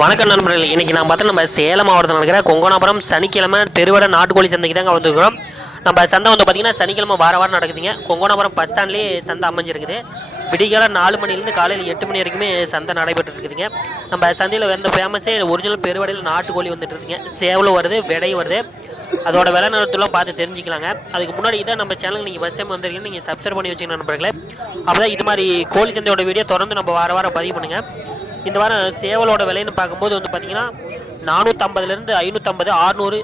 வணக்கம் நண்பர்களே. இன்னைக்கு நான் பார்த்தா நம்ம சேலம் மாவட்டத்தில் நடக்கிற கொங்கணாபுரம் சனிக்கிழமை பெருவட நாட்டுக்கோழி சந்தைக்கு தாங்க வந்துருக்கிறோம். நம்ம சந்தை வந்து பார்த்தீங்கன்னா சனிக்கிழமை வாரம் நடக்குதுங்க. கொங்கணாபுரம் பஸ் ஸ்டாண்ட்லேயே சந்தை அமைஞ்சிருக்குது. விடிகால 4 மணிலேருந்து காலையில் 8 மணி வரைக்குமே சந்தை நடைபெற்று இருக்குதுங்க. நம்ம சந்தையில் வந்த ஃபேமஸே ஒரிஜினல் பெருவடையில் நாட்டுக்கோழி வந்துட்டு இருக்குங்க. சேவலும் வருது, விடை வருது. அதோட விலை நிறுத்தலாம் பார்த்து தெரிஞ்சுக்கலாங்க. அதுக்கு முன்னாடி இதான் நம்ம சேனலுக்கு நீங்கள் ஃபஸ்ட் டைம் வந்துருக்கீங்கன்னு நீங்கள் சப்ஸ்கிரைப் பண்ணி வச்சுக்கணும் நண்பர்களே. அப்போ தான் இது மாதிரி கோழி சந்தையோட வீடியோ தொடர்ந்து நம்ம வாரம் பதிவு பண்ணுங்க. இந்த வாரம் சேவலோட விலைன்னு பார்க்கும்போது வந்து பார்த்தீங்கன்னா 450லேருந்து 550, 600,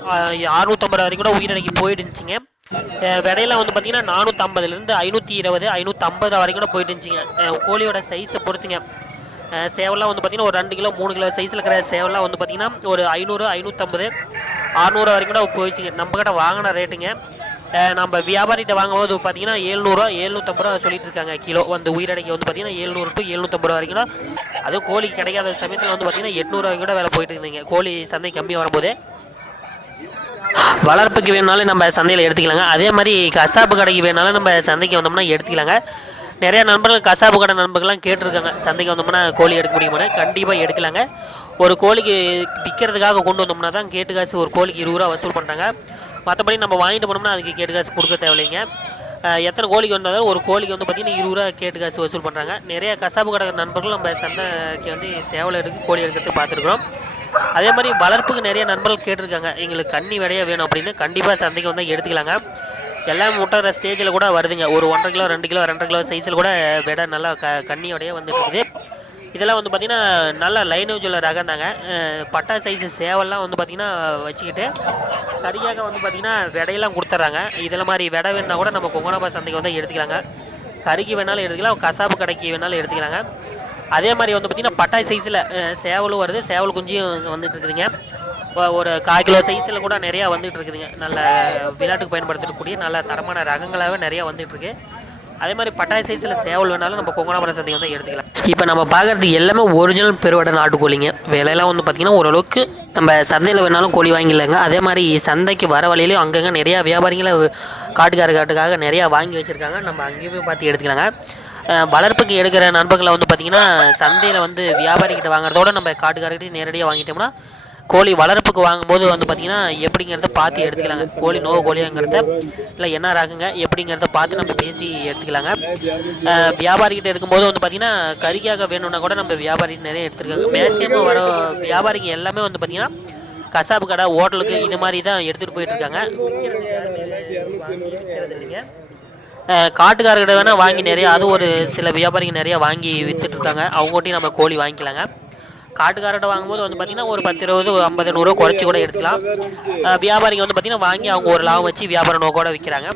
650 வரைக்கும் கூட உயிரிழக்கி போயிட்டு இருந்துச்சுங்க. விடையில வந்து பார்த்தீங்கன்னா 450லேருந்து 520, 550 வரைக்கும் கூட போயிட்டு இருந்துச்சுங்க. கோழியோட சைஸை பொறுத்துங்க. சேவலாம் வந்து பார்த்தீங்கன்னா ஒரு 2 கிலோ 3 கிலோ சைஸில் இருக்கிற சேவலாம் வந்து பார்த்தீங்கன்னா ஒரு 500, 550, 600 வரைக்கும் கூட போயிடுச்சுங்க. நம்ம கிட்ட வாங்கின ரேட்டுங்க. நம்ம வியாபாரிகிட்ட வாங்கும்போது பார்த்தீங்கன்னா 700, 750 ரூபா சொல்லிட்டு இருக்காங்க கிலோ. வந்து உயிரடைக்கு வந்து பார்த்தீங்கன்னா 700 to 750 ரூபா வரைக்கும். அதுவும் கோழி கிடைக்காத சமயத்தில் வந்து பார்த்தீங்கன்னா 800 ரூபாய்க்கு கூட வேலை போயிட்டு இருந்தீங்க. கோழி சந்தை கம்மி வரும்போது வளர்ப்புக்கு வேணுனாலும் நம்ம சந்தையில் எடுத்துக்கலாங்க. அதே மாதிரி கசாப்பு கடைக்கு வேணாலும் நம்ம சந்தைக்கு வந்தோம்னா எடுத்துக்கலாங்க. நிறைய நண்பர்கள் கசாப்பு கடை நண்பர்கள்லாம் கேட்டிருக்காங்க, சந்தைக்கு வந்தோம்னா கோழி எடுக்க முடியுமான்னு. கண்டிப்பாக எடுக்கலாங்க. ஒரு கோழிக்கு விற்கிறதுக்காக கொண்டு வந்தோம்னா தான் கேட்டு காசு ஒரு கோழிக்கு 20 ரூபா வசூல் பண்ணுறாங்க. மற்றபடி நம்ம வாங்கிட்டு போனோம்னா அதுக்கு கேட்டு காசு கொடுக்க தேவையில்லைங்க. எத்தனை கோழிக்கு வந்தாலும் ஒரு கோழிக்கு வந்து பார்த்திங்கன்னா 20 ரூபா கேட்டு காசு வசூல் பண்ணுறாங்க. நிறைய கசாப்பு கடை நண்பர்கள் நம்ம சந்தைக்கு வந்து சேவலை எடுத்து கோழி எடுக்கிறதுக்கு பார்த்துருக்குறோம். அதே மாதிரி வளர்ப்புக்கு நிறைய நண்பர்கள் கேட்டிருக்காங்க, எங்களுக்கு கன்னி விடையாக வேணும் அப்படின்னு. கண்டிப்பாக சந்தைக்கு வந்து எடுத்துக்கலாங்க. எல்லாம் முட்டை ஸ்டேஜில் கூட வருதுங்க. ஒரு 1.5 கிலோ 2 கிலோ 2.5 கிலோ சைஸில் கூட விடை நல்லா கன்னியோடையே வந்துட்டு இருக்குது. இதெல்லாம் வந்து பார்த்திங்கன்னா நல்லா லைனேஜ் உள்ள ரகம் தாங்க. பட்டா சைஸு சேவல்லாம் வந்து பார்த்திங்கன்னா வச்சுக்கிட்டு சரியாக வந்து பார்த்திங்கன்னா விடையெல்லாம் கொடுத்துட்றாங்க. இதில் மாதிரி விடை வேணால் கூட நம்ம கொங்கணாபுரம் சந்தைக்கு வந்து எடுத்துக்கலாங்க. கறிக்கு வேணாலும் எடுத்துக்கலாம், கசாப்பு கடைக்கு வேணாலும் எடுத்துக்கலாங்க. அதே மாதிரி வந்து பார்த்திங்கன்னா பட்டாய் சைஸில் சேவலும் வருது, சேவல் குஞ்சியும் வந்துட்டு இருக்குதுங்க. ஒரு 1/4 கிலோ சைஸில் கூட நிறையா வந்துட்டு இருக்குதுங்க. நல்ல விளையாட்டுக்கு பயன்படுத்தக்கூடிய நல்ல தரமான ரகங்களாகவே நிறையா வந்துட்டுருக்கு. அதே மாதிரி பட்டாய் சைஸில் சேவல் வேணாலும் நம்ம கொங்கணாபுரம் சந்தைக்கு வந்து எடுத்துக்கலாம். இப்போ நம்ம பார்க்குறது எல்லாமே ஒரிஜினல் பெருவடை நாட்டுக்கோழிங்க. விலையெல்லாம் வந்து பார்த்திங்கன்னா ஓரளவுக்கு நம்ம சந்தையில் வேணாலும் கோழி வாங்கிடலாங்க. அதே மாதிரி சந்தைக்கு வர வழியிலையும் அங்கங்கே நிறையா வியாபாரிகளை காட்டுக்காக நிறையா வாங்கி வச்சுருக்காங்க. நம்ம அங்கேயும் போய் பார்த்து எடுத்துக்கலாங்க. வளர்ப்புக்கு எடுக்கிற நண்பர்களை வந்து பார்த்திங்கன்னா சந்தையில் வந்து வியாபாரிகிட்ட வாங்குறதோட நம்ம காட்டுக்காரர்கிட்ட நேரடியாக வாங்கிட்டோம்னா கோழி வளர்ப்புக்கு வாங்கும்போது வந்து பார்த்திங்கன்னா எப்படிங்கிறத பார்த்து எடுத்துக்கலாங்க. கோழி நோவு கோழிங்கிறத இல்லை என்ன ராகுங்க எப்படிங்கிறத பார்த்து நம்ம பேசி எடுத்துக்கலாங்க. வியாபாரிகிட்ட இருக்கும்போது வந்து பார்த்திங்கன்னா கறிக்காக வேணும்னா கூட நம்ம வியாபாரி நிறைய எடுத்துருக்காங்க. மேக்ஸிமம் வர வியாபாரிங்க எல்லாமே வந்து பார்த்திங்கன்னா கசாப்பு கடை ஹோட்டலுக்கு இது மாதிரி தான் எடுத்துகிட்டு போயிட்டுருக்காங்க. காட்டுக்காரர்கிட்ட வேணால் வாங்கி நிறையா அது ஒரு சில வியாபாரிங்க நிறையா வாங்கி விற்றுட்ருக்காங்க. அவங்ககிட்டையும் நம்ம கோழி வாங்கிக்கலாங்க. காட்டுக்காரர்கிட்ட வாங்கும்போது வந்து பார்த்திங்கன்னா ஒரு 10, 20, 50, 100 குறைச்சி கூட எடுக்கலாம். வியாபாரிங்க வந்து பார்த்திங்கன்னா வாங்கி அவங்க ஒரு லாபம் வச்சு வியாபாரம் நோக்கோட விற்கிறாங்க.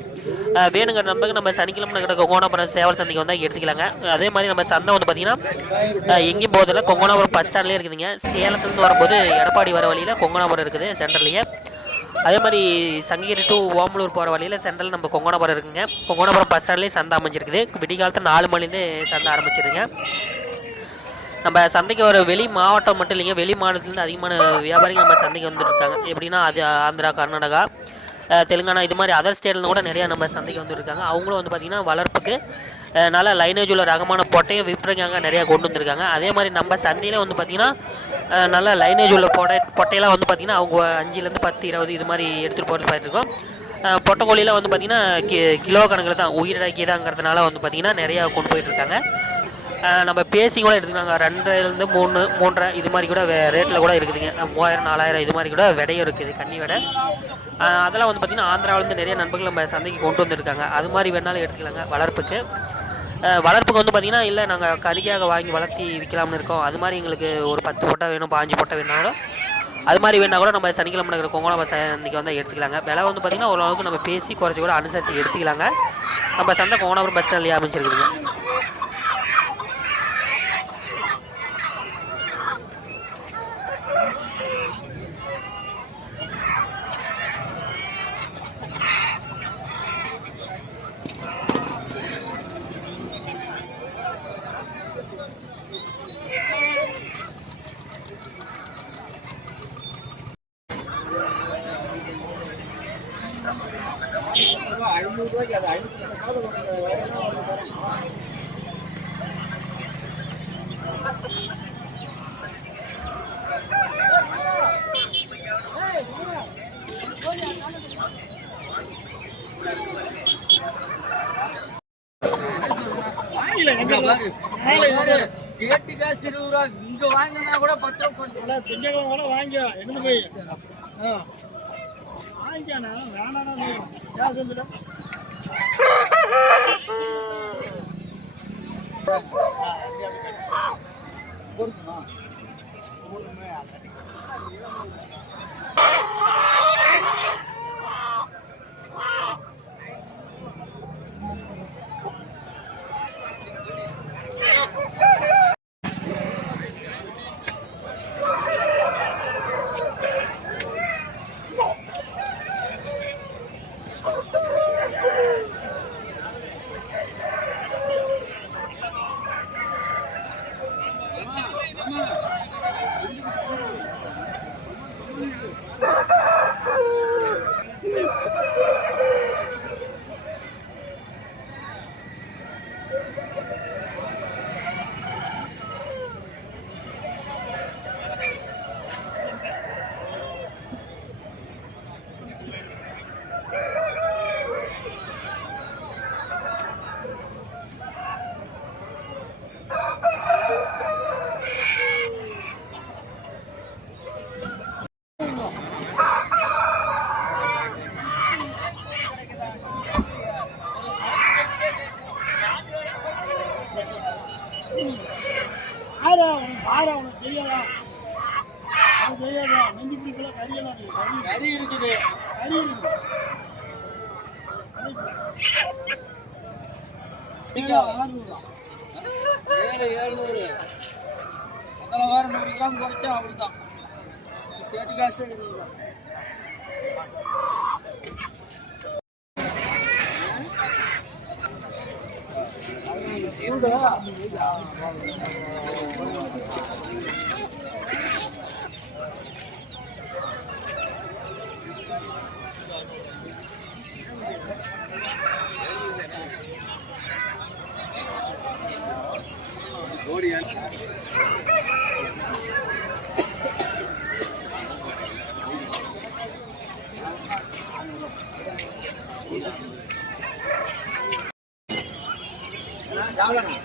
வேணுங்கிற நம்பருக்கு நம்ம சனிக்கிழமை கிட்ட கொங்கணாபுரம் சேவல் சந்தைக்கு வந்தால் எடுத்துக்கலாங்க. அதே மாதிரி நம்ம சந்தை வந்து பார்த்திங்கன்னா எங்கேயும் போதில்லை, கொங்கணாபுரம் பஸ் ஸ்டாண்ட்லேயே இருக்குதுங்க. சேலத்துலேருந்து வரும்போது எடப்பாடி வர வழியில் கொங்கணாபுரம் இருக்குது சென்டர்லேயே. அதே மாதிரி சங்ககிரி டு ஓமலூர் போகிற வழியில் சென்ட்ரல் நம்ம கொங்கணாபுரம் இருக்குங்க. கொங்கணாபுரம் பஸ் ஸ்டாண்ட்லேயே சந்தை அமைஞ்சிருக்குது. விடிகாலத்தில் 4 மணிலேருந்து சந்தை ஆரம்பிச்சிருங்க. நம்ம சந்தைக்கு வர வெளி மாவட்டம் மட்டும் இல்லைங்க, வெளி மாநிலத்துலேருந்து அதிகமான வியாபாரிகள் நம்ம சந்தைக்கு வந்துட்டு இருக்காங்க. எப்படின்னா அது ஆந்திரா, கர்நாடகா, தெலுங்கானா இது மாதிரி அதர் ஸ்டேட்லேருந்து கூட நிறையா நம்ம சந்தைக்கு வந்துருக்காங்க. அவங்களும் வந்து பார்த்திங்கன்னா வளர்ப்புக்கு நல்லா லைனேஜ் உள்ள ரகமான பொட்டையும் விற்பனைக்காக நிறையா கொண்டு வந்திருக்காங்க. அதே மாதிரி நம்ம சந்தையில் வந்து பார்த்திங்கன்னா நல்லா லைனேஜ் உள்ள பொட்டையெல்லாம் வந்து பார்த்திங்கன்னா அவங்க 5லேருந்து 10, 20 இது மாதிரி எடுத்துகிட்டு போகிறது பார்த்துருக்கோம். பொட்டை கோழியெலாம் வந்து பார்த்திங்கன்னா கிலோ கணக்கில் தான் உயிரிழக்கி தாங்கிறதுனால வந்து பார்த்திங்கன்னா நிறையா கொண்டு போயிட்டுருக்காங்க. நம்ம பேசி கூட எடுத்துக்கலாங்க. 2லேருந்து 3, 3.5 இது மாதிரி கூட ரேட்டில் கூட இருக்குதுங்க. 3000, 4000 இது மாதிரி கூட விடையும் இருக்குது, கன்னி விடை. அதெல்லாம் வந்து பார்த்திங்கன்னா ஆந்திராவிலேருந்து நிறைய நண்பர்கள் நம்ம சந்தைக்கு கொண்டு வந்துருக்காங்க. அது மாதிரி வேணாலும் எடுத்துக்கலாங்க வளர்ப்புக்கு. வளர்ப்புக்கு வந்து பார்த்திங்கன்னா இல்லை நாங்கள் கறிக்காக வாங்கி வளர்த்தி விற்கலாம்னு இருக்கோம், அது மாதிரி எங்களுக்கு ஒரு 10 பொட்டை வேணும், 15 பொட்டை வேணாலும் அது மாதிரி வேணால் கூட நம்ம சனிக்கிழமை இருக்கிற கொங்கணாபுரம் சந்தைக்கு வந்து எடுத்துக்கலாங்க. விலை வந்து பார்த்திங்கன்னா ஓரளவுக்கு நம்ம பேசி குறைச்சி கூட அனுசரித்து எடுத்துக்கலாங்க. நம்ம சந்தை கொங்கணாபுரம் பஸ் ஸ்டாண்ட்லேயே அமைச்சிருக்குதுங்க. கேட்டு காசு 20 ரூபா இங்க வாங்கினா கூட 10 ரூபா திங்கக்கிழமை கூட வாங்கி எடுத்து போய் வாங்கிக்கானா வேணானா கறி இருக்குது அதில் வேறு 100 கிராம் குறைச்சா அப்படிதான் கேட்டு காசு जावला ना